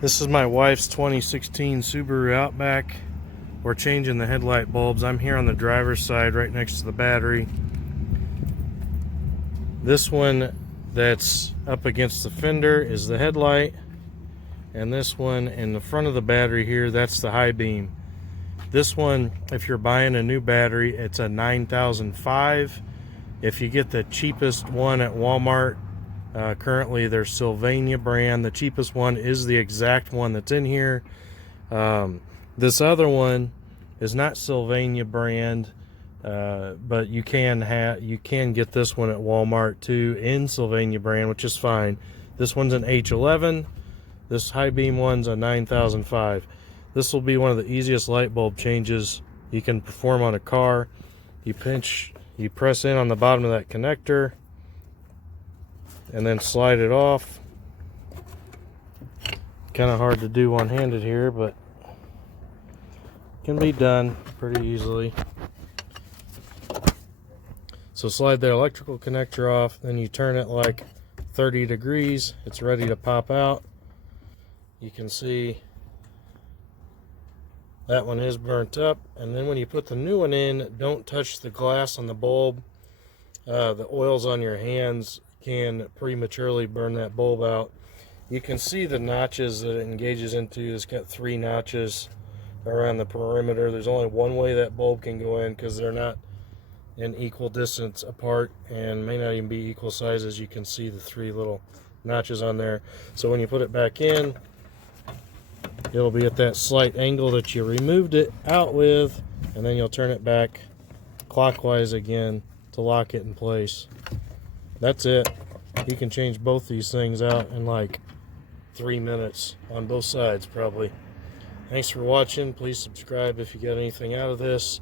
This is my wife's 2016 Subaru Outback. We're changing the headlight bulbs. I'm here on the driver's side right next to the battery. This one that's up against the fender is the headlight, and this one in the front of the battery here, that's the high beam. This one, if you're buying a new battery, it's a 9005. If you get the cheapest one at Walmart, currently their Sylvania brand, the cheapest one is the exact one that's in here. This other one is not Sylvania brand, but you can get this one at Walmart too in Sylvania brand, which is fine. This one's an H11. This high beam one's a 9005. This will be one of the easiest light bulb changes you can perform on a car. You press in on the bottom of that connector and then slide it off. Kind of hard to do one-handed here, but can be done pretty easily. So slide the electrical connector off, then you turn it like 30 degrees. It's ready to pop out. You can see that one is burnt up, and then when you put the new one in, don't touch the glass on the bulb. The oils on your hands can prematurely burn that bulb out. You can see the notches that it engages into. It's got 3 notches around the perimeter. There's only one way that bulb can go in because they're not in equal distance apart and may not even be equal sizes. You can see the 3 little notches on there. So when you put it back in, it'll be at that slight angle that you removed it out with, and then you'll turn it back clockwise again to lock it in place. That's it. You can change both these things out in like 3 minutes on both sides probably. Thanks for watching. Please subscribe if you got anything out of this.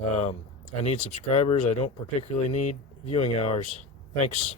I need subscribers. I don't particularly need viewing hours. Thanks.